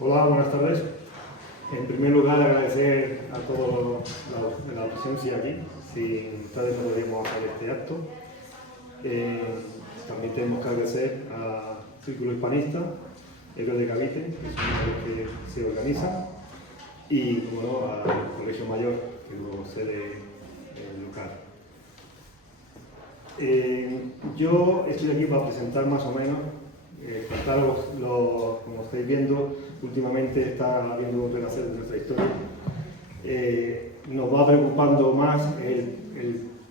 Hola, buenas tardes. En primer lugar, agradecer a todos la presencia aquí. Sin ustedes no podríamos hacer este acto. También tenemos que agradecer a Círculo Hispanista, Héroes de Cavite, que son los que se organizan, y bueno, al Colegio Mayor, que luego sede local. Yo estoy aquí para presentar más o menos, contaros, como estáis viendo, últimamente está habiendo un renacer de nuestra historia. Nos va preocupando más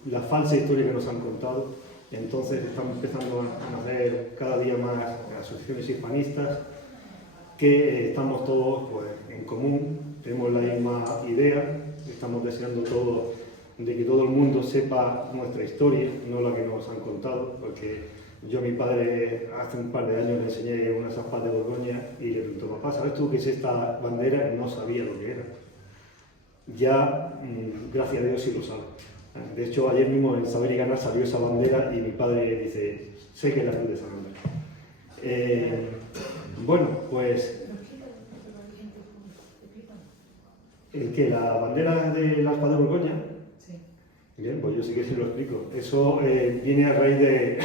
la falsa historia que nos han contado. Entonces estamos empezando a nacer cada día más asociaciones hispanistas que estamos todos pues, en común, tenemos la misma idea, estamos deseando todos de que todo el mundo sepa nuestra historia, no la que nos han contado, porque yo a mi padre hace un par de años le enseñé unas aspas de Borgoña y le preguntó: papá, ¿sabes tú qué es esta bandera? Y no sabía lo que era. Ya, gracias a Dios, sí lo sabe. De hecho, ayer mismo en Saber y Ganar salió esa bandera y mi padre dice: sé que es la Cruz de San Andrés. Bueno, pues que la bandera de la aspa de Borgoña, sí. Bien, pues yo sí que sí lo explico. Eso viene a raíz de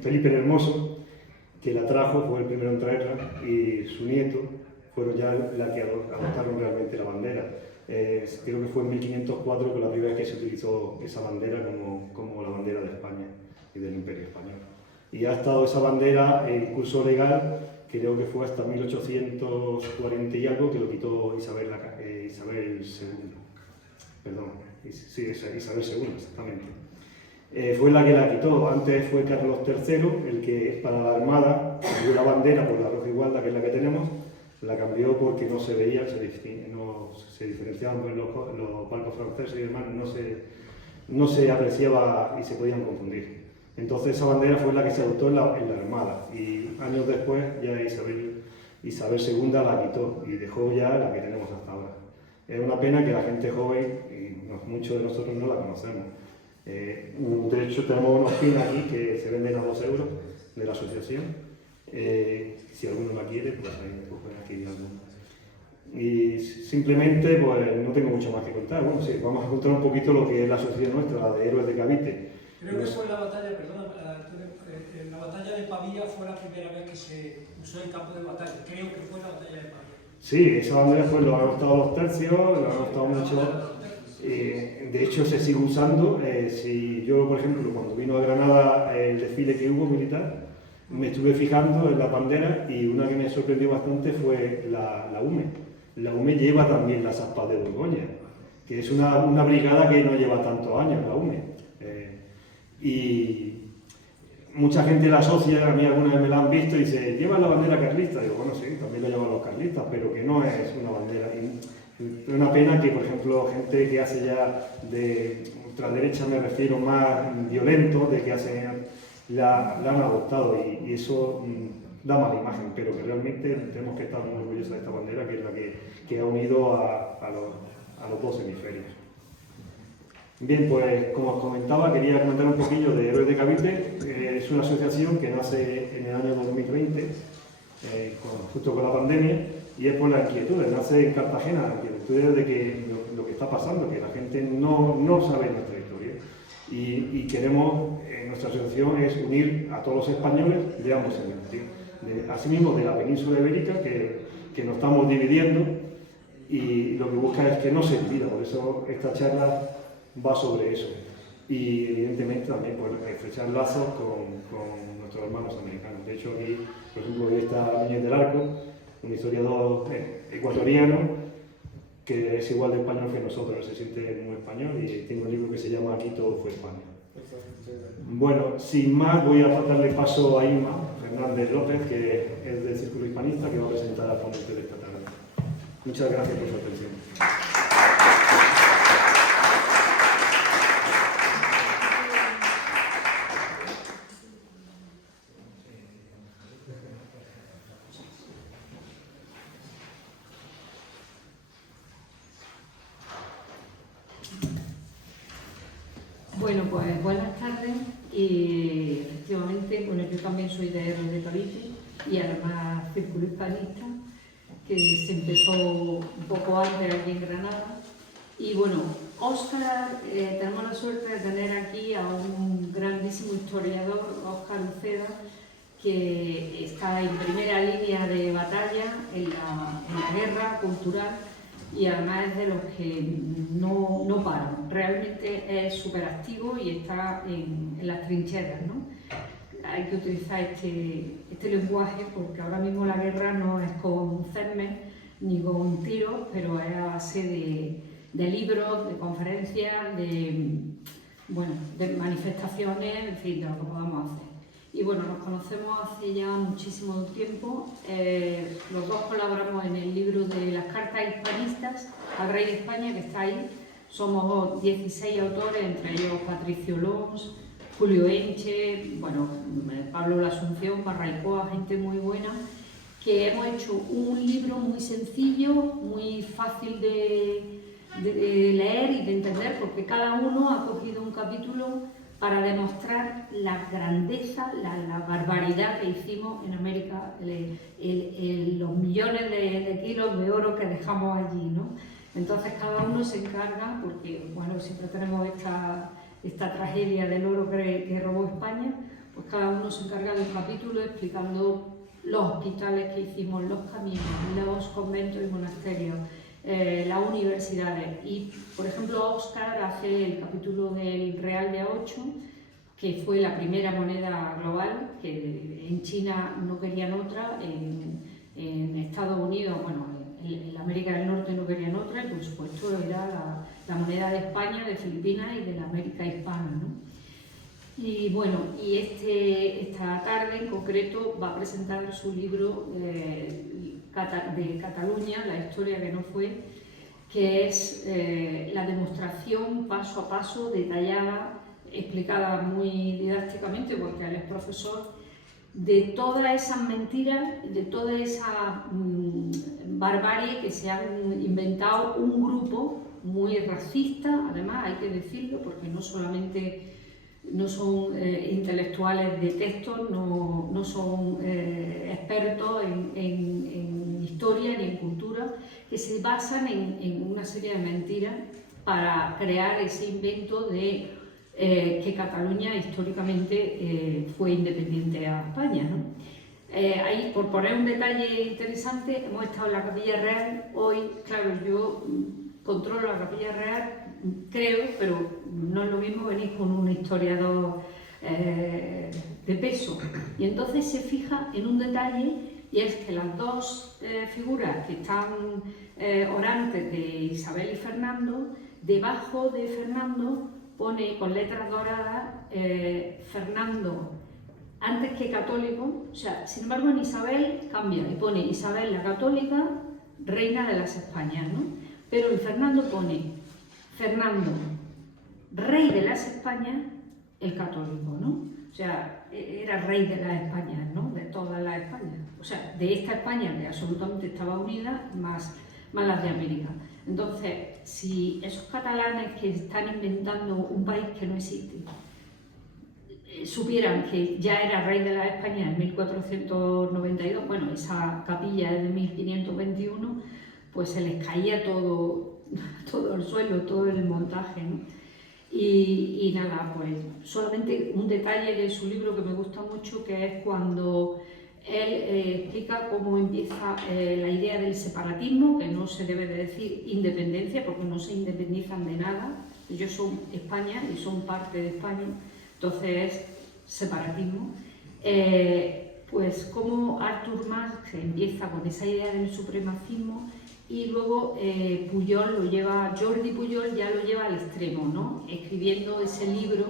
Felipe el Hermoso, que la trajo, fue el primero en traerla, y su nieto fueron ya la que adoptaron realmente la bandera. Creo que fue en 1504 que la primera vez que se utilizó esa bandera como la bandera de España y del Imperio Español. Y ha estado esa bandera en curso legal, creo que fue hasta 1840 y algo, que lo quitó Isabel II. Perdón, sí, Isabel II, exactamente. Fue la que la quitó. Antes fue Carlos III, el que para la Armada cambió la bandera por la roja y gualda, que es la que tenemos, la cambió porque no se veía, no se diferenciaban los barcos franceses y demás, no se apreciaba y se podían confundir. Entonces esa bandera fue la que se adoptó en la Armada, y años después ya Isabel II la quitó y dejó ya la que tenemos hasta ahora. Es una pena que la gente joven, y muchos de nosotros no la conocemos. De hecho, tenemos unos pins aquí que se venden a 2 euros de la asociación. Si alguno la quiere, pues ahí cogen aquí alguno. Y simplemente, pues no tengo mucho más que contar. Bueno, sí, vamos a contar un poquito lo que es la asociación nuestra, la de Héroes de Cavite. Creo que fue la batalla, perdona, la batalla de Pavía fue la primera vez que se usó el campo de batalla. Creo que fue la batalla de Pavía. Sí, esa bandera pues lo han adoptado los tercios, lo han adoptado mucho. De hecho, se sigue usando. Si yo, por ejemplo, cuando vino a Granada el desfile que hubo militar, me estuve fijando en la bandera, y una que me sorprendió bastante fue la UME. La UME lleva también las aspas de Borgoña, que es una brigada que no lleva tantos años, la UME. Y mucha gente la asocia, a mí alguna vez me la han visto y dice: ¿lleva la bandera carlista? Digo, bueno, sí, también la llevan los carlistas, pero que no es una bandera. Es una pena que, por ejemplo, gente que hace ya de ultraderecha, me refiero, más violento, de que la han adoptado, y eso da mala imagen, pero que realmente tenemos que estar muy orgullosos de esta bandera, que es la que ha unido a los dos hemisferios. Bien, pues como os comentaba, quería comentar un poquillo de Héroes de Cavite. Es una asociación que nace en el año 2020, justo con la pandemia, y es por las inquietudes. Nace en Cartagena, las inquietudes de que lo que está pasando, que la gente no sabe nuestra historia. Y queremos, nuestra asociación es unir a todos los españoles de ambos segmentos. Asimismo, de la península ibérica, que nos estamos dividiendo, y lo que busca es que no se divida. Por eso esta charla va sobre eso, y evidentemente también por estrechar lazos con nuestros hermanos americanos. De hecho, aquí, por ejemplo, está Núñez del Arco, un historiador ecuatoriano que es igual de español que nosotros, se siente muy español, y tiene un libro que se llama Aquí todo fue España. Bueno, sin más, voy a darle paso a Inma Fernández López, que es del Círculo Hispanista, que va a presentar al ponente de esta tarde. Muchas gracias por su atención. Bueno, pues buenas tardes, y efectivamente, bueno, yo también soy de R de Cavite y además Círculo Hispanista, que se empezó un poco antes aquí en Granada. Y bueno, Óscar, tenemos la suerte de tener aquí a un grandísimo historiador, Óscar Uceda, que está en primera línea de batalla en la guerra cultural y además es de los que no paran. Realmente es súper activo y está en las trincheras, ¿no? Hay que utilizar este lenguaje porque ahora mismo la guerra no es con cesmes ni con tiros, pero es a base de libros, de conferencias, de manifestaciones, en fin, de lo que podamos hacer. Y bueno, nos conocemos hace ya muchísimo tiempo, los dos colaboramos en el libro de las cartas hispanistas al rey de España, que está ahí. Somos 16 autores, entre ellos Patricio Lons, Julio Enche, bueno, Pablo La Asunción, Parraicoa, gente muy buena, que hemos hecho un libro muy sencillo, muy fácil de leer y de entender, porque cada uno ha cogido un capítulo para demostrar la grandeza, la barbaridad que hicimos en América, los millones de kilos de oro que dejamos allí, ¿no? Entonces cada uno se encarga, porque bueno, siempre tenemos esta tragedia del oro que robó España, pues cada uno se encarga de un capítulo explicando los hospitales que hicimos, los caminos, los conventos y monasterios, las universidades. Y por ejemplo Óscar hace el capítulo del Real de A8, que fue la primera moneda global, que en China no querían otra, en Estados Unidos, bueno, en América del Norte no querían otra, y por supuesto era la moneda de España, de Filipinas y de la América hispana, ¿no? Y bueno, y esta tarde en concreto va a presentar su libro de Cataluña, la historia que no fue, que es la demostración paso a paso, detallada, explicada muy didácticamente, porque él es profesor, de todas esas mentiras, de toda esa barbarie que se han inventado un grupo muy racista, además hay que decirlo, porque no solamente no son intelectuales de textos, no son expertos en historia ni en cultura, que se basan en una serie de mentiras para crear ese invento de que Cataluña históricamente fue independiente a España, ¿no? Ahí, por poner un detalle interesante, hemos estado en la Capilla Real hoy. Claro, yo controlo la Capilla Real, creo, pero no es lo mismo venir con un historiador de peso. Y entonces se fija en un detalle, y es que las dos figuras que están orantes de Isabel y Fernando, debajo de Fernando pone con letras doradas Fernando antes que católico, o sea, sin embargo en Isabel cambia y pone Isabel la católica, reina de las Españas, ¿no? Pero en Fernando pone Fernando, rey de las Españas, el católico, ¿no? O sea, era rey de las Españas, ¿no? De todas las Españas. O sea, de esta España que absolutamente estaba unida, más las de América. Entonces, si esos catalanes que están inventando un país que no existe, supieran que ya era rey de la España en 1492, bueno, esa capilla es de 1521, pues se les caía todo el suelo, todo el montaje, ¿no? Y nada, pues solamente un detalle de su libro que me gusta mucho, que es cuando él explica cómo empieza la idea del separatismo, que no se debe de decir independencia, porque no se independizan de nada. Ellos son España y son parte de España, entonces es separatismo. Pues como Artur Mas empieza con esa idea del supremacismo, y luego Jordi Pujol ya lo lleva al extremo, ¿no? Escribiendo ese libro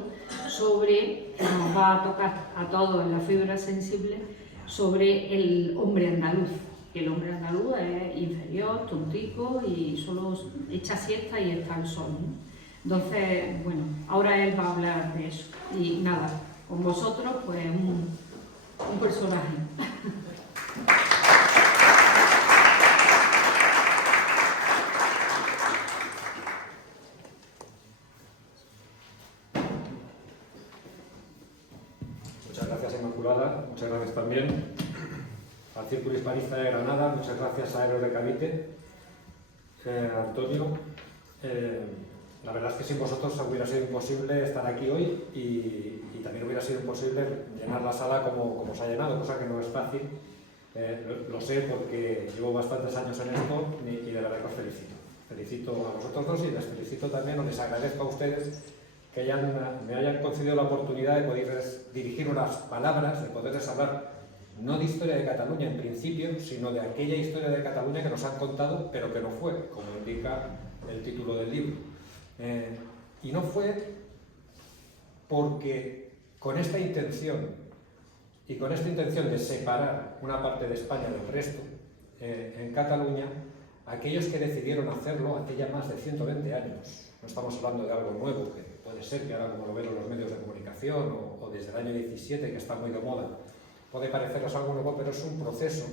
sobre, que nos va a tocar a todos en la fibra sensible, sobre el hombre andaluz. Que el hombre andaluz es inferior, tontico y solo echa siesta y está al sol, ¿no? Entonces, bueno, ahora él va a hablar de eso. Y nada, con vosotros, pues un personaje. Bada, muchas gracias también al Círculo Hispanista de Granada, muchas gracias a Héroes de Cavite, Antonio. La verdad es que sin vosotros hubiera sido imposible estar aquí hoy y también hubiera sido imposible llenar la sala como se ha llenado, cosa que no es fácil. Lo sé porque llevo bastantes años en esto y de verdad que os felicito. Felicito a vosotros dos y les felicito también, o les agradezco a ustedes que me hayan concedido la oportunidad de poder dirigir unas palabras, de poderles hablar no de historia de Cataluña en principio, sino de aquella historia de Cataluña que nos han contado, pero que no fue, como indica el título del libro. Y no fue porque con esta intención de separar una parte de España del resto, en Cataluña, aquellos que decidieron hacerlo hace ya más de 120 años, no estamos hablando de algo nuevo, que puede ser que ahora como lo ven los medios de comunicación o desde el año 17, que está muy de moda, puede parecerles algo nuevo, pero es un proceso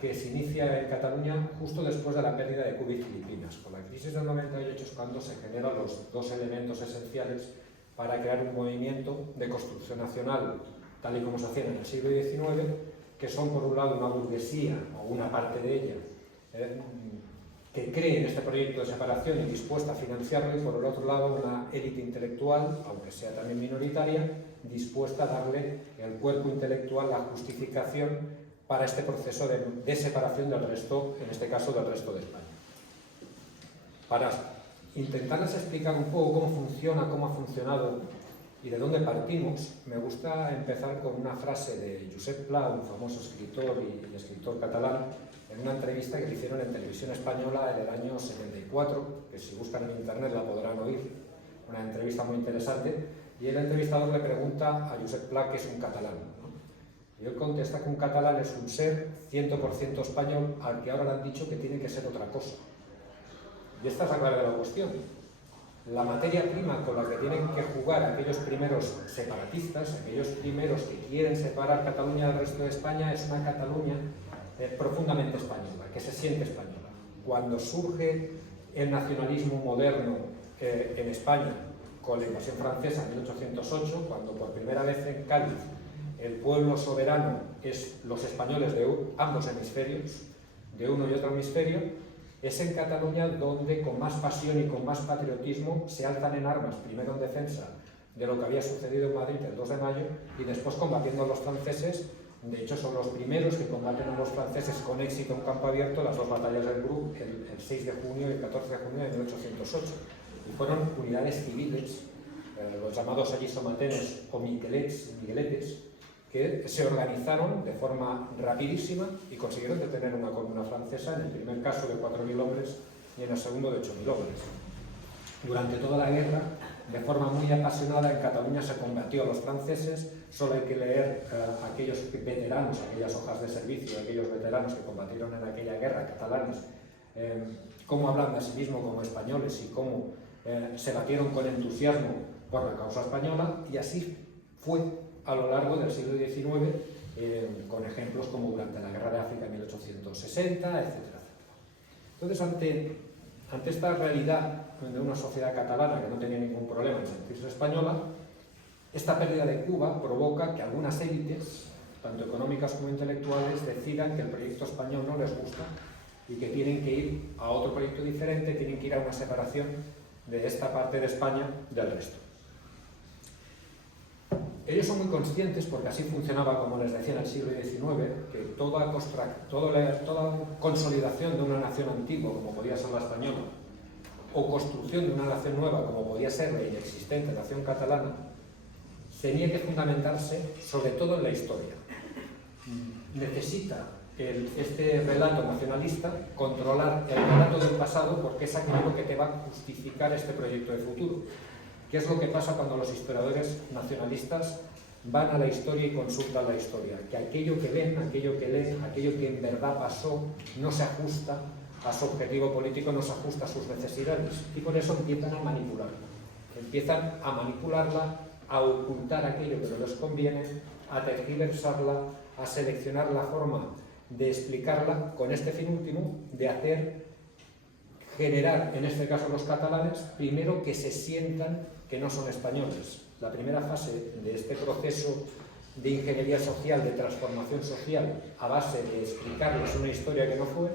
que se inicia en Cataluña justo después de la pérdida de Cuba y Filipinas. Con la crisis del 98 es cuando se generan los dos elementos esenciales para crear un movimiento de construcción nacional, tal y como se hacía en el siglo XIX, que son por un lado una burguesía, o una parte de ella, que cree en este proyecto de separación y dispuesta a financiarlo, y por el otro lado una élite intelectual, aunque sea también minoritaria, dispuesta a darle el cuerpo intelectual, la justificación para este proceso de separación del resto, en este caso del resto de España. Para intentarles explicar un poco cómo funciona, cómo ha funcionado y de dónde partimos, me gusta empezar con una frase de Josep Pla, un famoso escritor y escritor catalán, en una entrevista que le hicieron en Televisión Española en el año 74, que si buscan en internet la podrán oír, una entrevista muy interesante, y el entrevistador le pregunta a Josep Pla qué es un catalán, ¿no? Y él contesta que un catalán es un ser 100% español al que ahora le han dicho que tiene que ser otra cosa. Y esta es la clave de la cuestión. La materia prima con la que tienen que jugar aquellos primeros separatistas, aquellos primeros que quieren separar Cataluña del resto de España, es una Cataluña profundamente española, que se siente española. Cuando surge el nacionalismo moderno en España con la invasión francesa en 1808, cuando por primera vez en Cádiz el pueblo soberano es los españoles de ambos hemisferios, de uno y otro hemisferio, es en Cataluña donde con más pasión y con más patriotismo se alzan en armas, primero en defensa de lo que había sucedido en Madrid el 2 de mayo y después combatiendo a los franceses. De hecho, son los primeros que combaten a los franceses con éxito en campo abierto las dos batallas del Bruc, el 6 de junio y el 14 de junio de 1808. Y fueron unidades civiles, los llamados allí somatenes o migueletes, que se organizaron de forma rapidísima y consiguieron detener una columna francesa, en el primer caso de 4.000 hombres y en el segundo de 8.000 hombres. Durante toda la guerra, de forma muy apasionada, en Cataluña se combatió a los franceses. Solo hay que leer aquellos veteranos, aquellas hojas de servicio, aquellos veteranos que combatieron en aquella guerra, catalanes, cómo hablan de sí mismos como españoles y cómo se batieron con entusiasmo por la causa española, y así fue a lo largo del siglo XIX, con ejemplos como durante la Guerra de África en 1860, etcétera. Entonces, ante esta realidad de una sociedad catalana que no tenía ningún problema en sentirse española, esta pérdida de Cuba provoca que algunas élites, tanto económicas como intelectuales, decidan que el proyecto español no les gusta y que tienen que ir a otro proyecto diferente, tienen que ir a una separación de esta parte de España del resto. Ellos son muy conscientes, porque así funcionaba, como les decía, en el siglo XIX, que toda consolidación de una nación antigua, como podía ser la española, o construcción de una nación nueva, como podía ser la inexistente nación catalana, tenía que fundamentarse sobre todo en la historia. Necesita este relato nacionalista controlar el relato del pasado, porque es aquello que te va a justificar este proyecto de futuro. ¿Qué es lo que pasa cuando los historiadores nacionalistas van a la historia y consultan la historia? Que aquello que ven, aquello que leen, aquello que en verdad pasó, no se ajusta a su objetivo político, no se ajusta a sus necesidades, y por eso empiezan a manipularla. Empiezan a manipularla, a ocultar aquello que no les conviene, a tergiversarla, a seleccionar la forma de explicarla, con este fin último de generar, en este caso los catalanes, primero que se sientan que no son españoles. La primera fase de este proceso de ingeniería social, de transformación social, a base de explicarles una historia que no fue,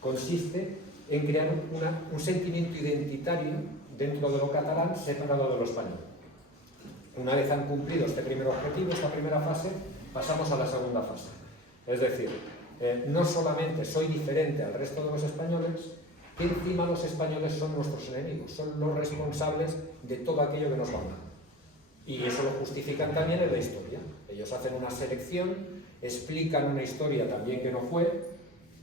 consiste en crear un sentimiento identitario dentro de lo catalán separado de lo español. Una vez han cumplido este primer objetivo, esta primera fase, pasamos a la segunda fase. Es decir, no solamente soy diferente al resto de los españoles, que encima los españoles son nuestros enemigos, son los responsables de todo aquello que nos va mal. Y eso lo justifican también en la historia. Ellos hacen una selección, explican una historia también que no fue,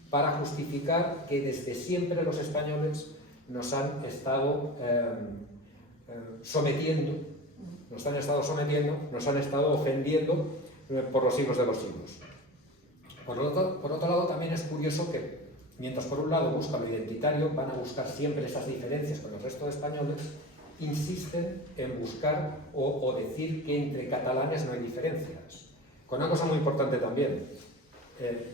para justificar que desde siempre los españoles nos han estado sometiendo, nos han estado ofendiendo por los siglos de los siglos. Por otro lado, también es curioso que, mientras por un lado buscan lo identitario, van a buscar siempre esas diferencias con el resto de españoles, insisten en buscar o decir que entre catalanes no hay diferencias. Con una cosa muy importante también,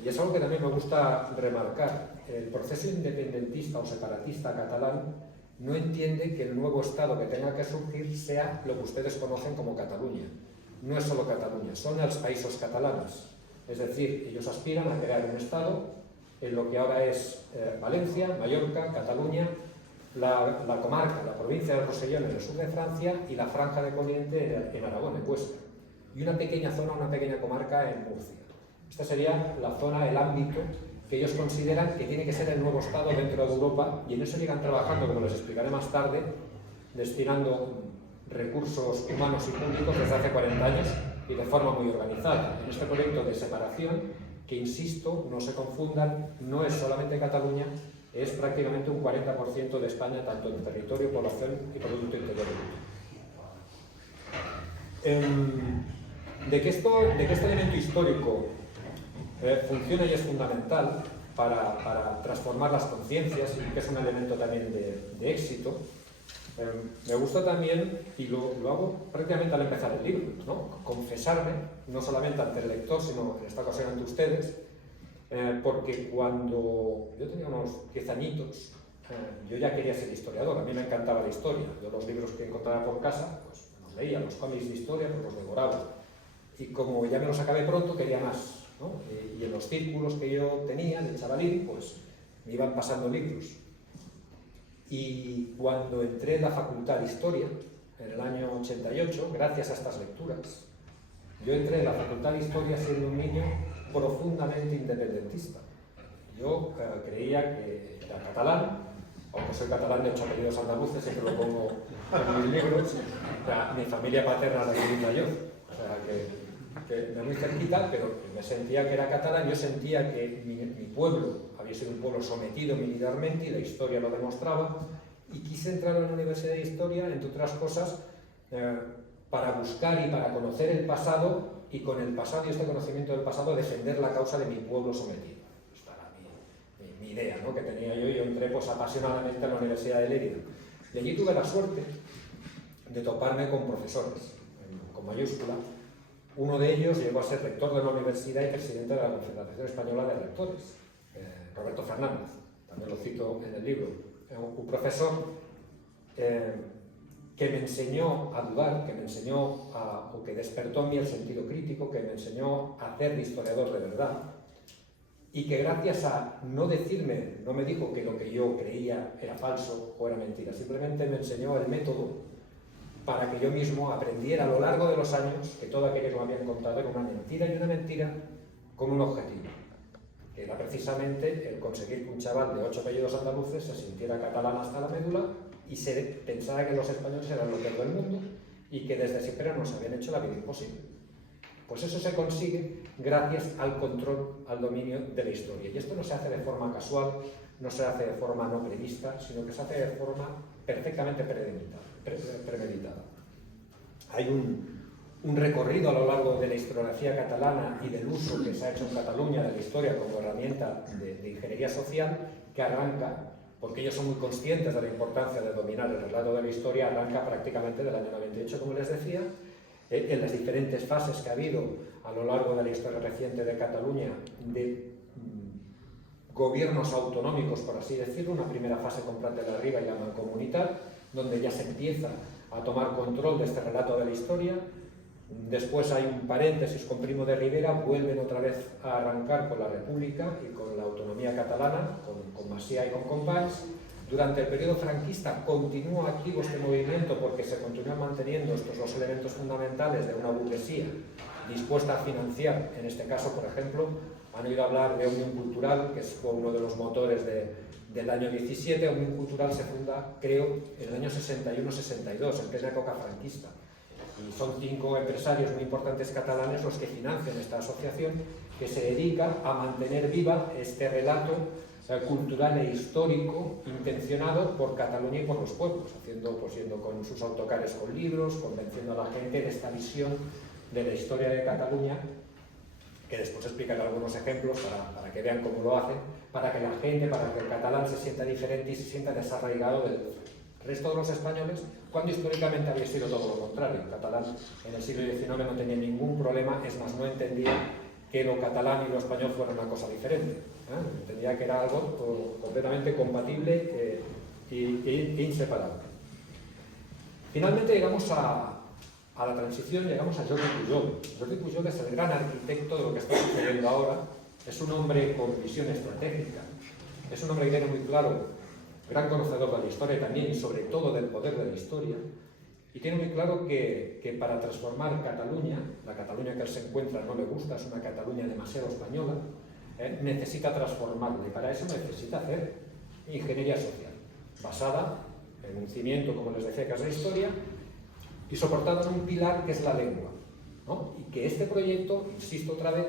y es algo que también me gusta remarcar, el proceso independentista o separatista catalán no entiende que el nuevo Estado que tenga que surgir sea lo que ustedes conocen como Cataluña. No es solo Cataluña, son els països catalanes. Es decir, ellos aspiran a crear un Estado en lo que ahora es Valencia, Mallorca, Cataluña, la comarca, la provincia del Rosellón en el sur de Francia y la franja de Poniente en Aragón, en Huesca. Y una pequeña zona, una pequeña comarca en Murcia. Esta sería la zona, el ámbito que ellos consideran que tiene que ser el nuevo Estado dentro de Europa, y en eso llegan trabajando, como les explicaré más tarde, destinando recursos humanos y públicos desde hace 40 años y de forma muy organizada. En este proyecto de separación, que insisto, no se confundan, no es solamente Cataluña, es prácticamente un 40% de España, tanto en territorio, población y Producto Interior Bruto. De que este elemento histórico funciona y es fundamental para transformar las conciencias, y que es un elemento también de éxito, me gusta también, y lo hago prácticamente al empezar el libro, ¿no? Confesarme, no solamente ante el lector, sino en esta ocasión ante ustedes, porque cuando yo tenía unos 10 añitos, yo ya quería ser historiador. A mí me encantaba la historia. Yo los libros que encontraba por casa, pues los leía, los cómics de historia, pues los devoraba. Y como ya me los acabé pronto, quería más, ¿no? Y en los círculos que yo tenía de chavalín, pues me iban pasando libros. Y cuando entré en la Facultad de Historia, en el año 88, gracias a estas lecturas, yo entré en la Facultad de Historia siendo un niño profundamente independentista. Yo creía que era catalán, aunque soy catalán de 8 apellidos andaluces, siempre lo pongo en mis libros. O sea, mi familia paterna era de Vintayor, o sea que de muy cerquita, pero me sentía que era catalán. Yo sentía que mi pueblo había sido un pueblo sometido militarmente, y la historia lo demostraba, y quise entrar en la Universidad de Historia, entre otras cosas, para buscar y para conocer el pasado, y con el pasado y este conocimiento del pasado defender la causa de mi pueblo sometido. Esta era mi idea, ¿no?, que tenía yo. Yo entré pues apasionadamente en la Universidad de Lérida. Y allí tuve la suerte de toparme con profesores, con mayúscula. Uno de ellos llegó a ser rector de la universidad y presidente de la Confederación Española de Rectores, Roberto Fernández, también lo cito en el libro. Un profesor que me enseñó a dudar, que me enseñó o que despertó en mí el sentido crítico, que me enseñó a hacer de historiador de verdad, y que gracias a no decirme, no me dijo que lo que yo creía era falso o era mentira, simplemente me enseñó el método para que yo mismo aprendiera a lo largo de los años que todo aquello que me habían contado era una mentira, y una mentira con un objetivo, que era precisamente el conseguir que un chaval de 8 apellidos andaluces se sintiera catalán hasta la médula y pensara que los españoles eran lo peor del mundo y que desde siempre nos habían hecho la vida imposible. Pues eso se consigue gracias al control, al dominio de la historia. Y esto no se hace de forma casual, no se hace de forma no prevista, sino que se hace de forma perfectamente premeditada. Hay un recorrido a lo largo de la historiografía catalana y del uso que se ha hecho en Cataluña de la historia como herramienta de ingeniería social, que arranca, porque ellos son muy conscientes de la importancia de dominar el relato de la historia, arranca prácticamente del año 98, como les decía, en las diferentes fases que ha habido a lo largo de la historia reciente de Cataluña de gobiernos autonómicos, por así decirlo. Una primera fase con Prat de la Riba y la Mancomunitat, donde ya se empieza a tomar control de este relato de la historia. Después hay un paréntesis con Primo de Rivera, vuelven otra vez a arrancar con la República y con la autonomía catalana, con Macià y con Companys. Durante el periodo franquista continúa activo este movimiento porque se continúan manteniendo estos dos elementos fundamentales de una burguesía dispuesta a financiar, en este caso, por ejemplo, han oído hablar de Òmnium Cultural, que fue uno de los motores del año 17. Òmnium Cultural se funda, creo, en el año 61-62, en plena época franquista. Y son 5 empresarios muy importantes catalanes los que financian esta asociación, que se dedica a mantener viva este relato cultural e histórico intencionado por Cataluña y por los pueblos, haciendo, pues, yendo con sus autocares con libros, convenciendo a la gente de esta visión de la historia de Cataluña, que después explicaré algunos ejemplos para que vean cómo lo hacen, para que la gente, para que el catalán se sienta diferente y se sienta desarraigado del resto de los españoles, cuando históricamente había sido todo lo contrario. El catalán en el siglo XIX no tenía ningún problema, es más, no entendía que lo catalán y lo español fueran una cosa diferente. Entendía que era algo completamente compatible e inseparable. Finalmente llegamos a la transición, llegamos a Jordi Pujol. Jordi Pujol es el gran arquitecto de lo que está sucediendo ahora. Es un hombre con visión estratégica, es un hombre que tiene muy claro, gran conocedor de la historia también y sobre todo del poder de la historia, y tiene muy claro que para transformar Cataluña, la Cataluña que él se encuentra no le gusta, es una Cataluña demasiado española, necesita transformarla, y para eso necesita hacer ingeniería social, basada en un cimiento, como les decía, que es la historia, y soportada en un pilar que es la lengua, ¿no? Y que este proyecto, insisto otra vez,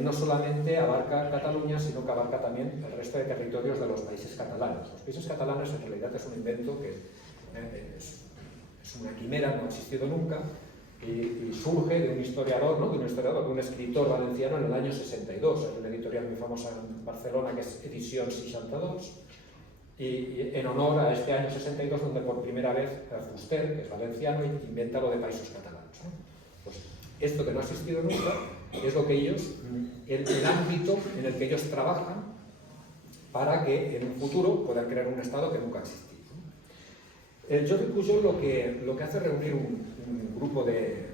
no solamente abarca Cataluña, sino que abarca también el resto de territorios de los países catalanes. Los países catalanes en realidad es un invento que es una quimera, no ha existido nunca, y surge de un historiador, ¿no? de un escritor valenciano en el año 62. Hay una editorial muy famosa en Barcelona que es Edicions 62, y en honor a este año 62, donde por primera vez Fuster, que es valenciano, inventa lo de países catalanes, ¿no? Pues esto que no ha existido nunca es lo que ellos, el ámbito en el que ellos trabajan para que en un futuro puedan crear un Estado que nunca ha existido. Jordi Pujol lo que hace es reunir un grupo de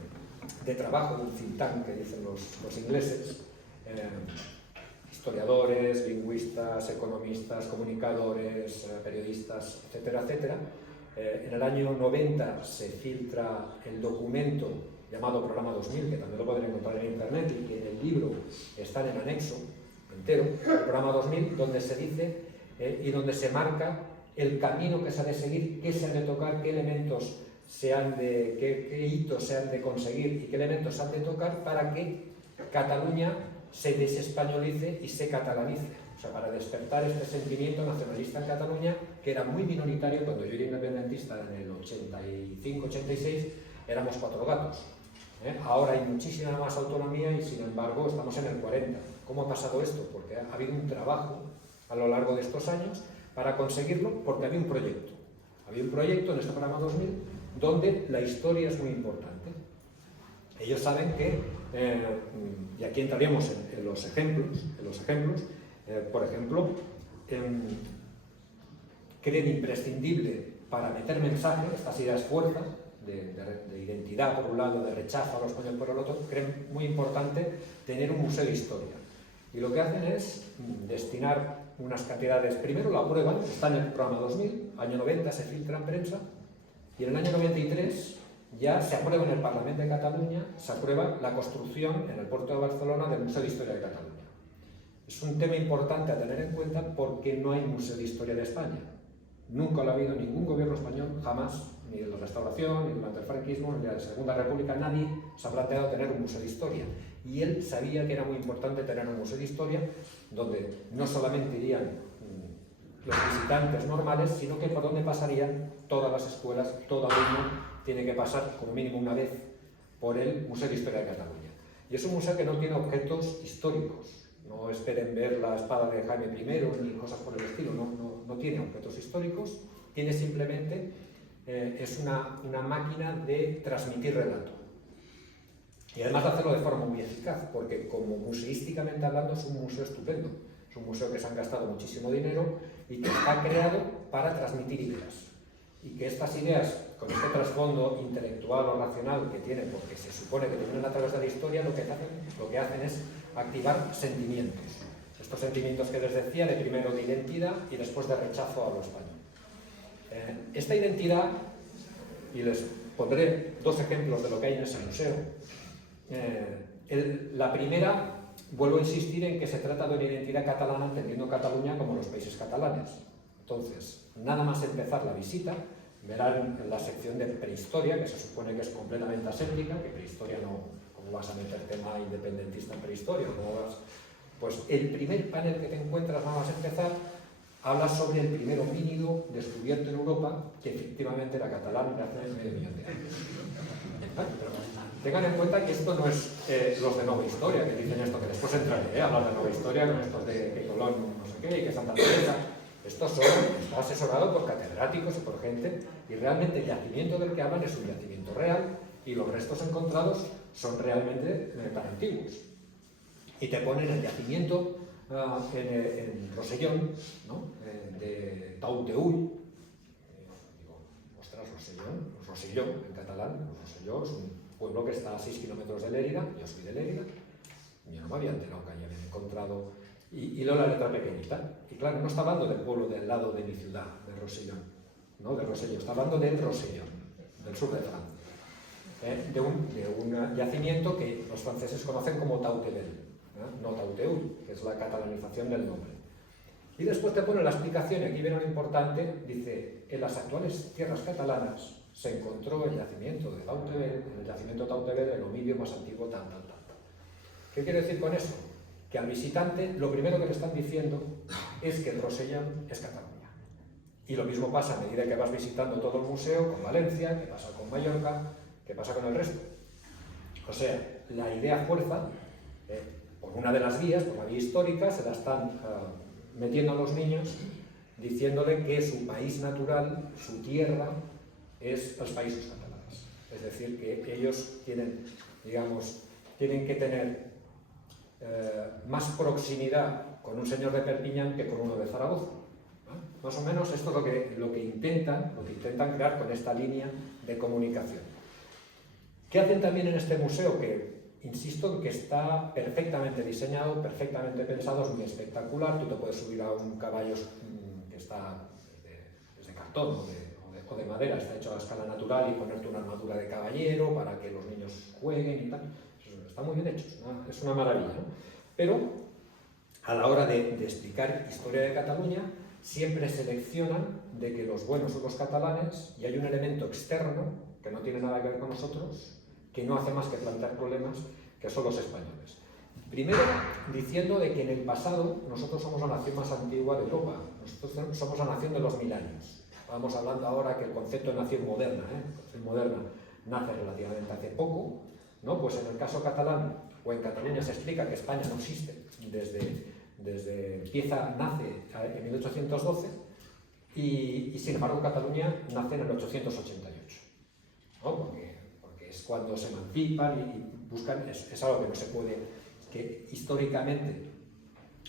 trabajo, un think tank que dicen los ingleses, historiadores, lingüistas, economistas, comunicadores, periodistas, etcétera, etcétera. En el año 90 se filtra el documento llamado Programa 2000, que también lo pueden encontrar en internet y que en el libro está en anexo entero, el Programa 2000, donde se dice y donde se marca el camino que se ha de seguir, qué se ha de tocar, qué elementos qué hitos se han de conseguir y qué elementos se han de tocar para que Cataluña se desespañolice y se catalanice. O sea, para despertar este sentimiento nacionalista en Cataluña, que era muy minoritario cuando yo era independentista en el 85-86, éramos 4 gatos. Ahora hay muchísima más autonomía y sin embargo estamos en el 40. ¿Cómo ha pasado esto? Porque ha habido un trabajo a lo largo de estos años para conseguirlo, porque había un proyecto. Había un proyecto en este programa 2000 donde la historia es muy importante. Ellos saben que, y aquí entraríamos en los ejemplos, por ejemplo, creen imprescindible para meter mensaje, estas ideas fuerzas, de identidad por un lado, de rechazo a los españoles por el otro, creen muy importante tener un museo de historia. Y lo que hacen es destinar unas cantidades, primero lo aprueban, está en el programa 2000, año 90 se filtra en prensa, y en el año 93 ya se aprueba en el Parlamento de Cataluña, se aprueba la construcción en el puerto de Barcelona del Museo de Historia de Cataluña. Es un tema importante a tener en cuenta porque no hay Museo de Historia de España. Nunca lo ha habido ningún gobierno español, jamás, ni de la Restauración, ni durante el franquismo, ni de la Segunda República, nadie se ha planteado tener un museo de historia. Y él sabía que era muy importante tener un museo de historia donde no solamente irían los visitantes normales, sino que por donde pasarían todas las escuelas, todo alumno tiene que pasar como mínimo una vez por el Museo de Historia de Cataluña. Y es un museo que no tiene objetos históricos. No esperen ver la espada de Jaime I ni cosas por el estilo, no tiene objetos históricos, tiene simplemente, es una máquina de transmitir relato. Y además de hacerlo de forma muy eficaz, porque como museísticamente hablando es un museo estupendo. Es un museo que se han gastado muchísimo dinero y que está creado para transmitir ideas. y que estas ideas, con este trasfondo intelectual o racional que tienen, porque se supone que tienen a través de la historia, lo que hacen es activar sentimientos. Estos sentimientos que les decía, de primero de identidad y después de rechazo a lo español. Esta identidad, y les pondré dos ejemplos de lo que hay en ese museo. La primera, vuelvo a insistir en que se trata de una identidad catalana, entendiendo Cataluña como los países catalanes. Entonces, nada más empezar la visita, verán en la sección de prehistoria, que se supone que es completamente aséptica, que prehistoria no, ¿cómo vas a meter tema independentista en prehistoria? Pues el primer panel que te encuentras, nada más empezar, habla sobre el primer homínido descubierto en Europa, que efectivamente era catalán de hace medio millón de años. Pero tengan en cuenta que esto no es los de Nueva Historia, que dicen esto, que después entraré a hablar de Nueva Historia con estos de que Colón no sé qué y que Santa Teresa. Está asesorado por catedráticos y por gente, y realmente el yacimiento del que hablan es un yacimiento real, y los restos encontrados son realmente tan antiguos. Y te ponen el yacimiento en Rosellón, ¿no? De Tauteúl. Digo, ostras, Rosellón en catalán. Rosellón es un pueblo que está a 6 kilómetros de Lérida. Yo soy de Lérida. Yo no me había enterado que habían encontrado. Y leo la letra pequeñita. Y claro, no está hablando del pueblo del lado de mi ciudad, de Rosellón. No, de Rosellón. Está hablando del Rosellón, del sur de Francia. De un yacimiento que los franceses conocen como Tautevel. No Tauteúl, que es la catalanización del nombre. Y después te pone la explicación, y aquí viene lo importante, dice, en las actuales tierras catalanas se encontró el yacimiento de Tautevel, en el yacimiento de Tautevel, el omidio más antiguo, tal. ¿Qué quiere decir con eso? Que al visitante lo primero que le están diciendo es que el Rosellón es Cataluña. Y lo mismo pasa a medida que vas visitando todo el museo, con Valencia, que pasa con Mallorca, que pasa con el resto. O sea, la idea fuerza, por una de las vías, por la vía histórica, se la están metiendo a los niños, diciéndole que su país natural, su tierra, es los países catalanes. Es decir, que ellos tienen, digamos, tienen que tener más proximidad con un señor de Perpiñán que con uno de Zaragoza. ¿No? Más o menos esto es lo que intentan crear con esta línea de comunicación. ¿Qué hacen también en este museo? Que insisto en que está perfectamente diseñado, perfectamente pensado, es muy espectacular. Tú te puedes subir a un caballo que está de cartón o de madera, está hecho a escala natural, y ponerte una armadura de caballero para que los niños jueguen y tal. Está muy bien hecho, es una maravilla, ¿no? Pero a la hora de explicar historia de Cataluña, siempre seleccionan de que los buenos son los catalanes, y hay un elemento externo que no tiene nada que ver con nosotros, que no hace más que plantear problemas, que son los españoles. Primero, diciendo de que en el pasado nosotros somos la nación más antigua de Europa, nosotros somos la nación de los 1000 años. Vamos hablando ahora que el concepto de nación moderna, nace relativamente hace poco, ¿no? Pues en el caso catalán, o en Cataluña, se explica que España no existe nace en 1812, y sin embargo Cataluña nace en el 888, ¿no? Porque es cuando se emancipan y buscan, es algo que no se puede, que históricamente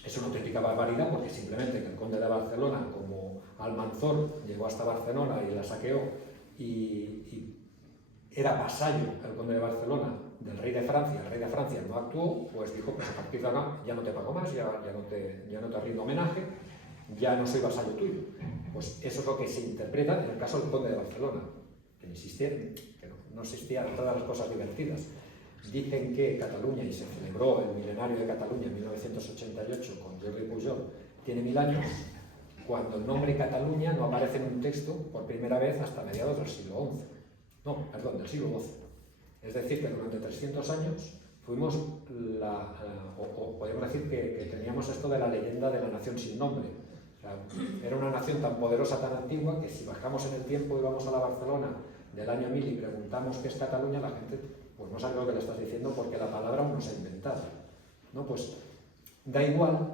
es una auténtica barbaridad, porque simplemente que el conde de Barcelona, como Almanzor, llegó hasta Barcelona y la saqueó, y era vasallo el conde de Barcelona del rey de Francia, el rey de Francia no actuó, pues dijo, pues a partir de ahora ya no te pago más, ya no te rindo homenaje, ya no soy vasallo tuyo. Pues eso es lo que se interpreta en el caso del conde de Barcelona, que no existían todas las cosas divertidas. Dicen que Cataluña, y se celebró el milenario de Cataluña en 1988 con Jordi Pujol, tiene 1000 años, cuando el nombre Cataluña no aparece en un texto por primera vez hasta mediados del siglo XI. No, perdón, del siglo XII. Es decir, que durante 300 años fuimos o podemos decir que teníamos esto de la leyenda de la nación sin nombre. O sea, era una nación tan poderosa, tan antigua, que si bajamos en el tiempo y vamos a la Barcelona del año 1000 y preguntamos qué es Cataluña, la gente pues no sabe lo que le estás diciendo, porque la palabra aún no se ha inventado, ¿no? Pues da igual,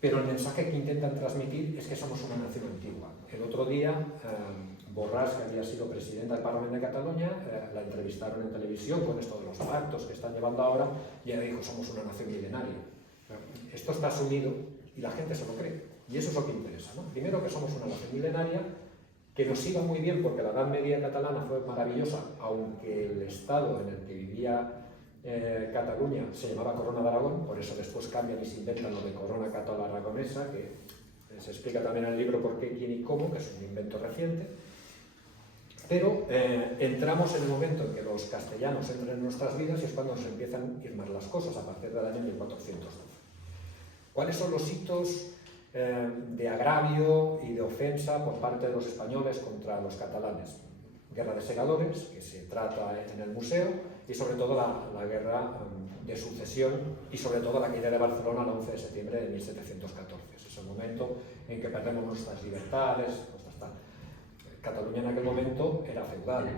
pero el mensaje que intentan transmitir es que somos una nación antigua. El otro día, Borràs, que había sido presidenta del Parlamento de Cataluña, la entrevistaron en televisión con esto de los pactos que están llevando ahora, y ella dijo, somos una nación milenaria. Esto está asumido y la gente se lo cree, y eso es lo que interesa, ¿no? Primero, que somos una nación milenaria, que nos iba muy bien porque la Edad Media catalana fue maravillosa, aunque el estado en el que vivía Cataluña se llamaba Corona de Aragón, por eso después cambian y se inventan lo de Corona Catalana-Aragonesa, que se explica también en el libro por qué, quién y cómo, que es un invento reciente. Pero entramos en el momento en que los castellanos entran en nuestras vidas y es cuando nos empiezan a ir mal las cosas, a partir del año 1412. ¿Cuáles son los hitos de agravio y de ofensa por parte de los españoles contra los catalanes? Guerra de Segadores, que se trata en el museo, y sobre todo la guerra de sucesión y sobre todo la caída de Barcelona el 11 de septiembre de 1714. Ese es el momento en que perdemos nuestras libertades. Cataluña en aquel momento era feudal,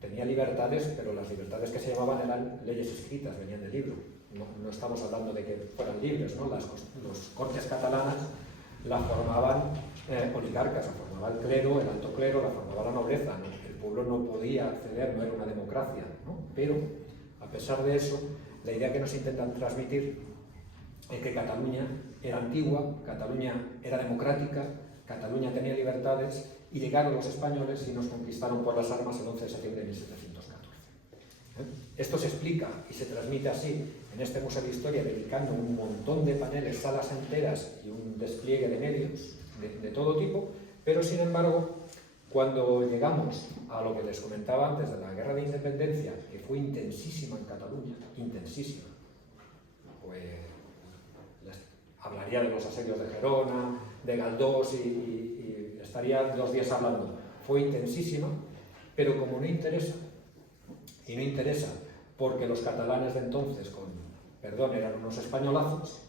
tenía libertades, pero las libertades que se llamaban eran leyes escritas, venían del libro. No estamos hablando de que fueran libres, ¿no? Las cortes catalanas las formaban oligarcas, la formaba el clero, el alto clero, la formaba la nobleza, ¿no? El pueblo no podía acceder, no era una democracia, ¿no? Pero, a pesar de eso, la idea que nos intentan transmitir es que Cataluña era antigua, Cataluña era democrática, Cataluña tenía libertades, y llegaron los españoles y nos conquistaron por las armas el 11 de septiembre de 1714. Esto se explica y se transmite así en este Museo de Historia, dedicando un montón de paneles, salas enteras y un despliegue de medios de todo tipo, pero sin embargo, cuando llegamos a lo que les comentaba antes de la Guerra de Independencia, que fue intensísima en Cataluña, intensísima, pues hablaría de los asedios de Gerona, de Galdós y estaría 2 días hablando. Fue intensísima, pero como no interesa, y no interesa porque los catalanes de entonces, eran unos españolazos,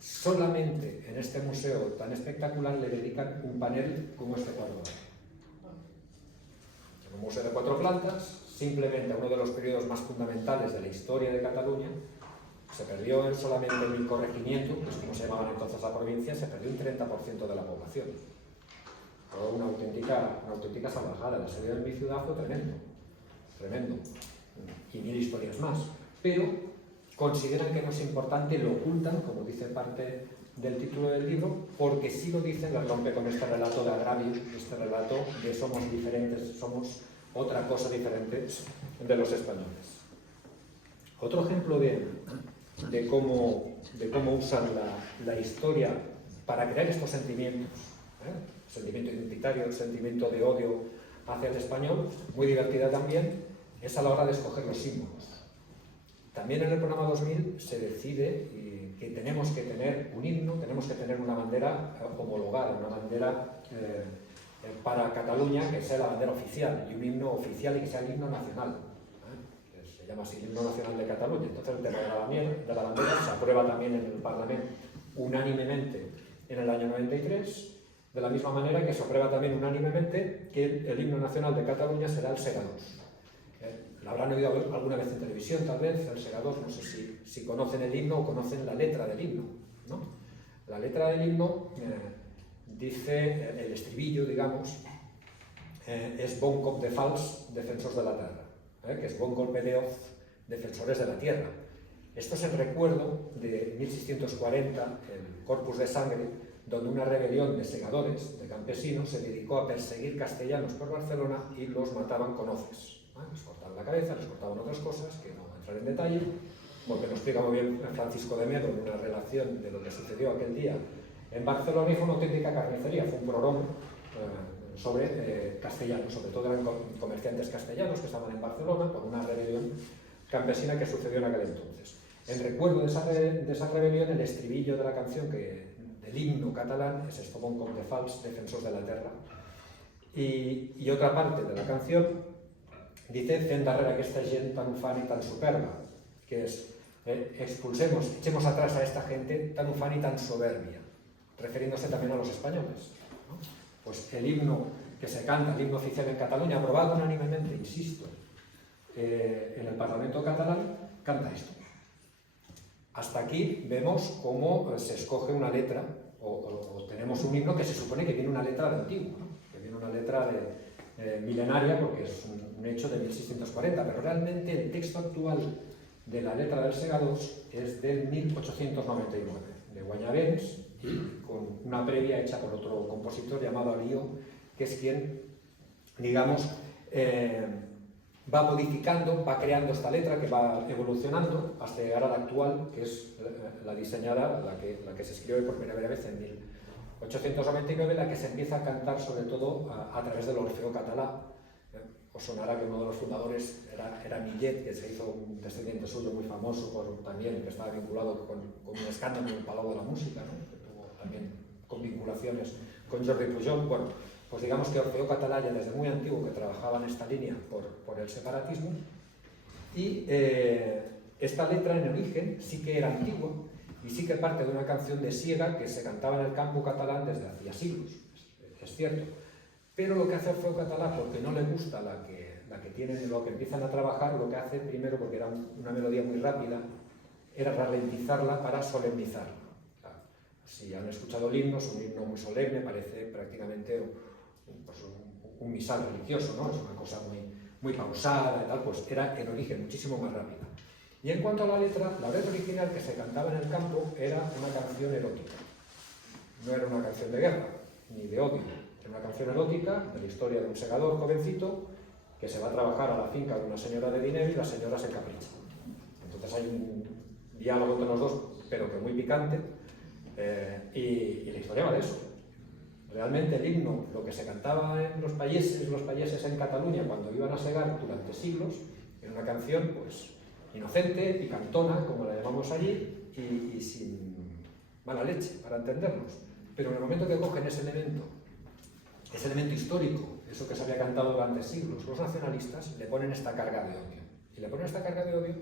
solamente en este museo tan espectacular le dedican un panel como este cuadro. En un museo de 4 plantas, simplemente a uno de los periodos más fundamentales de la historia de Cataluña, se perdió solamente en el corregimiento, que es como se llamaban entonces la provincia, se perdió un 30% de la población. Fue una auténtica salvajada. El asedio de mi ciudad fue tremendo, tremendo. Y 1000 historias más. Pero consideran que no es importante, lo ocultan, como dice parte del título del libro, porque sí lo dicen, la rompe con este relato de agravio, este relato de somos diferentes, somos otra cosa diferente de los españoles. Otro ejemplo de cómo usan la historia para crear estos sentimientos, sentimiento identitario, sentimiento de odio hacia el español, muy divertida también, es a la hora de escoger los símbolos. También en el programa 2000 se decide que tenemos que tener un himno, tenemos que tener una bandera homologada, una bandera para Cataluña que sea la bandera oficial, y un himno oficial y que sea el himno nacional. Se llama así el himno nacional de Cataluña. Entonces el tema de la bandera se aprueba también en el Parlamento unánimemente en el año 93, de la misma manera que se aprueba también unánimemente que el himno nacional de Cataluña será el Segadors. Lo habrán oído alguna vez en televisión, tal vez, el Segadors, no sé si conocen el himno o conocen la letra del himno, ¿no? La letra del himno dice, el estribillo, digamos, es bon cop de fals, defensors de la terra, que es bon golpe de hoz, defensores de la tierra. Esto es el recuerdo de 1640, el Corpus de Sangre, donde una rebelión de segadores, de campesinos, se dedicó a perseguir castellanos por Barcelona y los mataban con hoces. Les cortaban la cabeza, les cortaban otras cosas, que no entraré en detalle, porque nos explica muy bien Francisco de Medo en una relación de lo que sucedió aquel día en Barcelona, y fue una auténtica carnicería, fue un programa sobre castellanos, sobre todo eran comerciantes castellanos que estaban en Barcelona por una rebelión campesina que sucedió en aquel entonces. En recuerdo de esa rebelión, el estribillo de la canción, del himno catalán, es esto, bon cop de fals, defensors de la terra. Y otra parte de la canción dice, fem darrere aquesta gent tan ufana y tan superba, que es, echemos atrás a esta gente tan ufana y tan soberbia, refiriéndose también a los españoles, ¿no? Pues el himno que se canta, el himno oficial en Cataluña, aprobado unánimemente, insisto, en el Parlamento catalán, canta esto. Hasta aquí vemos cómo se escoge una letra, o tenemos un himno que se supone que tiene una letra de antiguo, ¿no? Que tiene una letra milenaria, porque es un hecho de 1640, pero realmente el texto actual de la letra del Segadors es del 1899, de Guanyabens, y con una previa hecha por otro compositor llamado Alió, que es quien, digamos, va modificando, va creando esta letra que va evolucionando hasta llegar a la actual, que es la diseñada, la que se escribió por primera vez en 1899, la que se empieza a cantar sobre todo a través del Orfeo catalá. Os sonará que uno de los fundadores era Millet, que se hizo un descendiente suyo muy famoso, también que estaba vinculado con un escándalo en el Palau de la Música, ¿no? Que tuvo también con vinculaciones con Jordi Pujol. Bueno, pues digamos que Orfeo Catalá ya desde muy antiguo que trabajaba en esta línea por el separatismo, y esta letra en origen sí que era antigua y sí que parte de una canción de siega que se cantaba en el campo catalán desde hacía siglos, es cierto. Pero lo que hace Orfeo Catalá, porque no le gusta la que tienen, lo que empiezan a trabajar, lo que hace primero, porque era una melodía muy rápida, era ralentizarla para solemnizarla. Si han escuchado el himno, es un himno muy solemne, parece prácticamente un misal religioso, ¿no? Es una cosa muy pausada y tal, pues era en origen muchísimo más rápida. Y en cuanto a la letra original que se cantaba en el campo era una canción erótica. No era una canción de guerra, ni de odio. Era una canción erótica de la historia de un segador jovencito que se va a trabajar a la finca de una señora de dinero y la señora se capricha. Entonces hay un diálogo entre los dos, pero que muy picante, y la historia va de eso. Realmente el himno, lo que se cantaba en los países en Cataluña cuando iban a segar durante siglos, era una canción pues inocente, picantona, como la llamamos allí, y sin mala leche, para entendernos. Pero en el momento que cogen ese elemento histórico, eso que se había cantado durante siglos, los nacionalistas le ponen esta carga de odio. Y le ponen esta carga de odio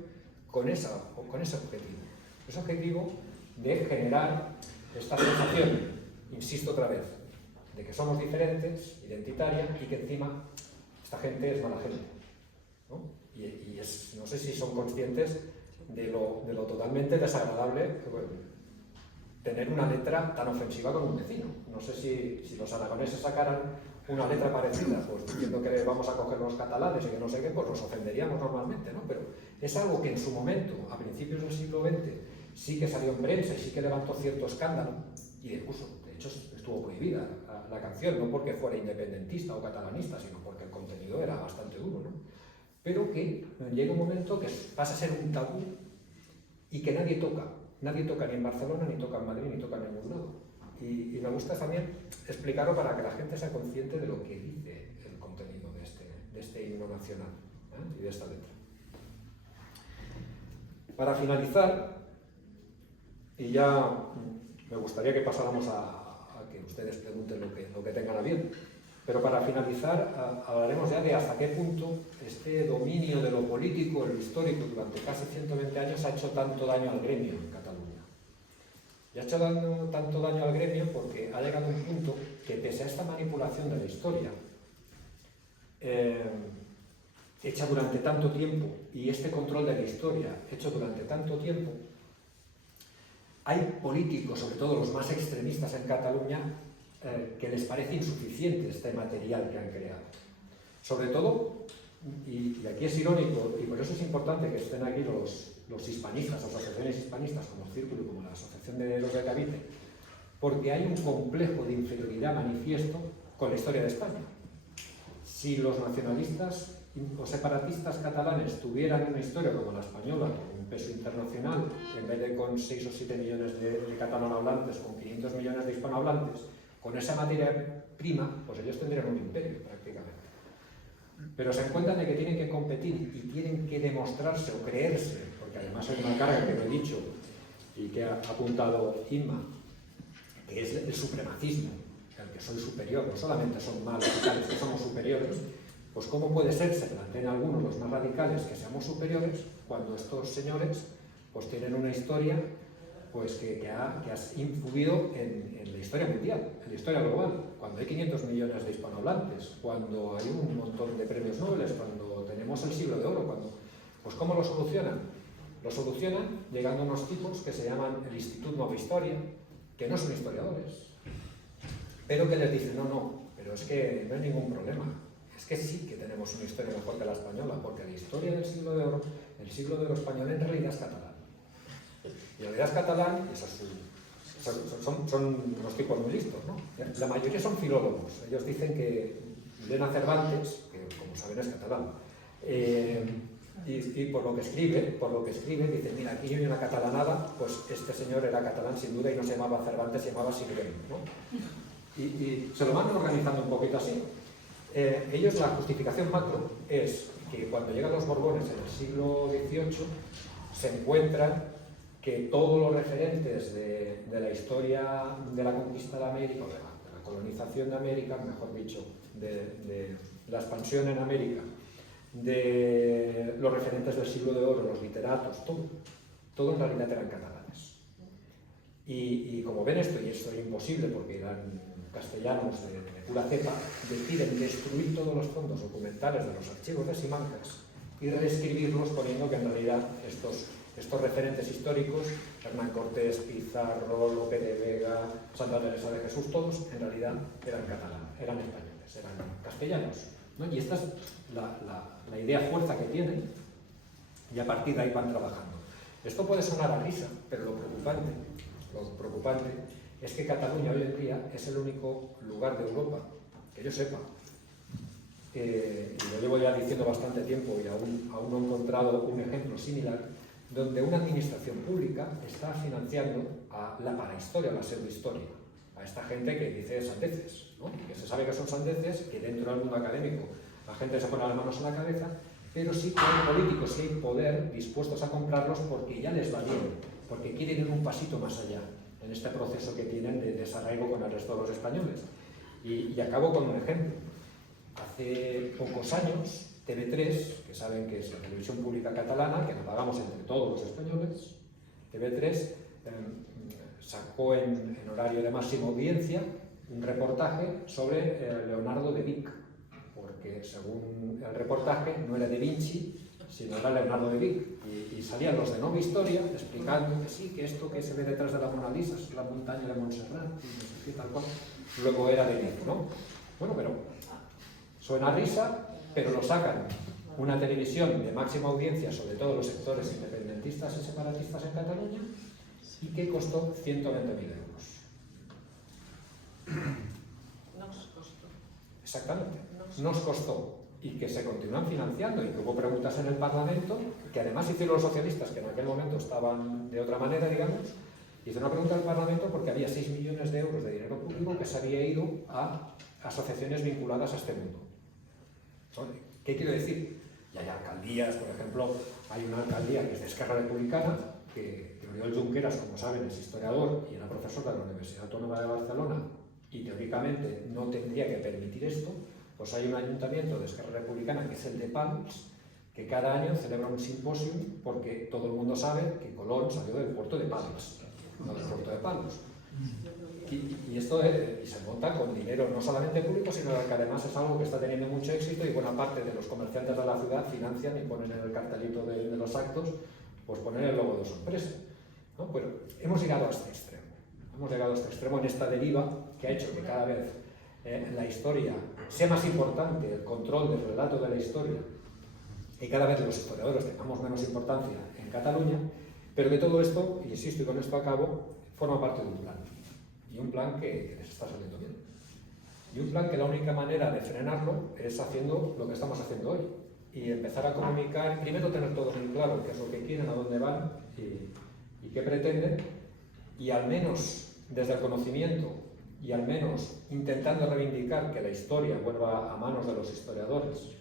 con ese objetivo. Ese objetivo de generar esta sensación, insisto otra vez, de que somos diferentes, identitaria, y que encima esta gente es mala gente, ¿no? Y no sé si son conscientes de lo totalmente desagradable tener una letra tan ofensiva con un vecino. No sé si los aragoneses sacaran una letra parecida, pues diciendo que vamos a coger los catalanes y que no sé qué, pues nos ofenderíamos normalmente, ¿no? Pero es algo que en su momento, a principios del siglo XX, sí que salió en prensa y sí que levantó cierto escándalo, y incluso, de hecho, estuvo prohibida la canción, no porque fuera independentista o catalanista, sino porque el contenido era bastante duro, ¿no? Pero que llega un momento que pasa a ser un tabú y que nadie toca ni en Barcelona, ni toca en Madrid, ni toca en ningún lado. Y me gusta también explicarlo para que la gente sea consciente de lo que dice el contenido de este himno nacional, y de esta letra. Para finalizar, y ya me gustaría que pasáramos a que ustedes pregunten lo que tengan a bien, pero para finalizar hablaremos ya de hasta qué punto este dominio de lo político, lo histórico, durante casi 120 años ha hecho tanto daño al gremio en Cataluña. Y ha hecho tanto daño al gremio porque ha llegado a un punto que, pese a esta manipulación de la historia, hecha durante tanto tiempo, y este control de la historia hecho durante tanto tiempo, hay políticos, sobre todo los más extremistas en Cataluña, que les parece insuficiente este material que han creado. Sobre todo, y aquí es irónico, y por eso es importante que estén aquí los hispanistas, asociaciones hispanistas como el Círculo y como la Asociación de los de Cavite, porque hay un complejo de inferioridad manifiesto con la historia de España. Si los nacionalistas o separatistas catalanes tuvieran una historia como la española, con un peso internacional, en vez de con 6 o 7 millones de catalanohablantes, con 500 millones de hispanohablantes, con esa materia prima, pues ellos tendrían un imperio prácticamente. Pero se encuentran de que tienen que competir y tienen que demostrarse o creerse, porque además hay una carga que lo he dicho y que ha apuntado Inma, que es el supremacismo, el que soy superior, no solamente son más radicales que somos superiores, pues cómo puede ser, se plantean algunos, los más radicales, que seamos superiores, cuando estos señores pues tienen una historia pues que ha influido en la historia mundial, en la historia global, cuando hay 500 millones de hispanohablantes, cuando hay un montón de premios Nobel, cuando tenemos el siglo de oro, pues ¿cómo lo solucionan? Lo solucionan llegando a unos tipos que se llaman el Institut Nova Historia, que no son historiadores, pero que les dicen, no, pero es que no hay ningún problema, es que sí que tenemos una historia mejor que la española, porque la historia del siglo de oro, el siglo de oro español en realidad es catalán. Y en realidad es catalán, y esa es son unos tipos muy listos, ¿no? La mayoría son filólogos. Ellos dicen que leen a Cervantes, que como saben es catalán, y por lo que escribe, dicen, mira, aquí hay una catalanada, pues este señor era catalán sin duda y no se llamaba Cervantes, se llamaba Sirvent, ¿no? Y se lo van organizando un poquito así. Ellos, la justificación macro es que cuando llegan los Borbones en el siglo XVIII se encuentran que todos los referentes de la historia de la conquista de América, o de la colonización de América, mejor dicho, de la expansión en América, de los referentes del siglo de oro, los literatos, todo en realidad eran catalanes. Y como ven esto, y esto es imposible porque eran castellanos de pura cepa, deciden destruir todos los fondos documentales de los archivos de Simancas y reescribirlos poniendo que en realidad estos referentes históricos, Hernán Cortés, Pizarro, Lope de Vega, Santa Teresa de Jesús, todos en realidad eran catalanes, eran españoles, eran castellanos, ¿no? Y esta es la idea fuerza que tienen, y a partir de ahí van trabajando. Esto puede sonar a risa, pero lo preocupante es que Cataluña hoy en día es el único lugar de Europa, que yo sepa, y lo llevo ya diciendo bastante tiempo y aún no he encontrado un ejemplo similar, donde una administración pública está financiando a la parahistoria, a la pseudohistoria, a esta gente que dice sandeces, ¿no? Que se sabe que son sandeces, que dentro del mundo académico la gente se pone las manos en la cabeza, pero sí que hay políticos y hay poder dispuestos a comprarlos porque ya les va bien, porque quieren ir un pasito más allá en este proceso que tienen de desarraigo con el resto de los españoles. Y acabo con un ejemplo. Hace pocos años, TV3, que saben que es la televisión pública catalana, que la pagamos entre todos los españoles, TV3 sacó en horario de máxima audiencia un reportaje sobre Leonardo de Vic, porque según el reportaje no era Da Vinci, sino era Leonardo de Vic, y salían los de Nova Historia explicando que sí, que esto que se ve detrás de la Mona Lisa es la montaña de Montserrat, y no sé qué, tal cual, luego era de Vic, ¿no? Bueno, pero suena a risa, pero lo sacan una televisión de máxima audiencia, sobre todo los sectores independentistas y separatistas en Cataluña, y que costó 120.000 euros. Nos costó. Exactamente, nos costó. Y que se continúan financiando, y que hubo preguntas en el Parlamento, que además hicieron los socialistas, que en aquel momento estaban de otra manera, digamos, hizo una pregunta al Parlamento porque había 6 millones de euros de dinero público que se había ido a asociaciones vinculadas a este mundo. ¿Qué quiero decir? Y hay alcaldías, por ejemplo, hay una alcaldía que es de Esquerra Republicana, que Oriol Junqueras, como saben, es historiador y era profesor de la Universidad Autónoma de Barcelona, y teóricamente no tendría que permitir esto. Pues hay un ayuntamiento de Esquerra Republicana, que es el de Pals, que cada año celebra un simposio porque todo el mundo sabe que Colón salió del puerto de Pals, no del puerto de Palos. Y esto y se monta con dinero no solamente público, sino que además es algo que está teniendo mucho éxito, y buena parte de los comerciantes de la ciudad financian y ponen en el cartelito de los actos, pues ponen el logo de su empresa, ¿no? Bueno, hemos llegado a este extremo. Hemos llegado a este extremo en esta deriva que ha hecho que cada vez la historia sea más importante, el control del relato de la historia, y cada vez los historiadores tengamos menos importancia en Cataluña, pero que todo esto, y insisto y con esto acabo, forma parte de un plan. Y un plan que les está saliendo bien. Y un plan que la única manera de frenarlo es haciendo lo que estamos haciendo hoy. Y empezar a comunicar, primero tener todo muy claro qué es lo que quieren, a dónde van y qué pretenden, y al menos desde el conocimiento, y al menos intentando reivindicar que la historia vuelva a manos de los historiadores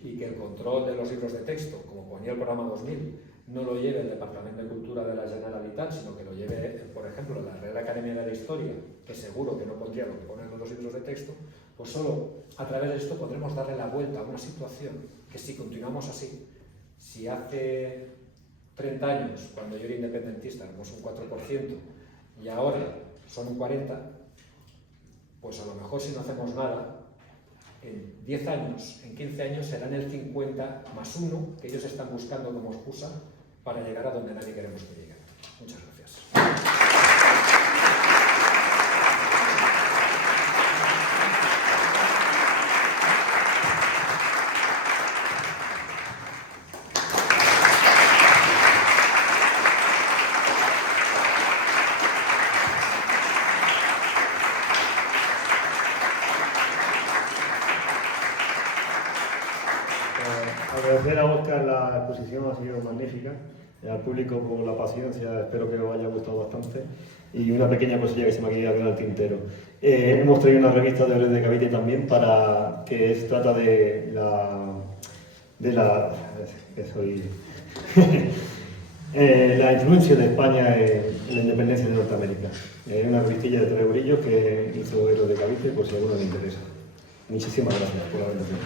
y que el control de los libros de texto, como ponía el programa 2000, no lo lleve el Departamento de Cultura de la Generalitat, sino que lo lleve, por ejemplo, la Real Academia de la Historia, que seguro que no pondría lo que ponen en los libros de texto, pues solo a través de esto podremos darle la vuelta a una situación que, si continuamos así, si hace 30 años, cuando yo era independentista, éramos un 4%, y ahora son un 40%, pues a lo mejor si no hacemos nada, en 10 años, en 15 años serán el 50 más 1 que ellos están buscando como excusa para llegar a donde nadie queremos que lleguen. Muchas gracias. Agradecer a Óscar, la exposición ha sido magnífica, al público por la paciencia, espero que os haya gustado bastante. Y una pequeña cosilla que se me ha quedado al tintero. Hemos traído una revista de Ores de Cavite también para que trata de la influencia de España en la independencia de Norteamérica. Una revistilla de 3 eurillos que hizo Ores de Cavite, por si a alguno le interesa. Muchísimas gracias por la atención.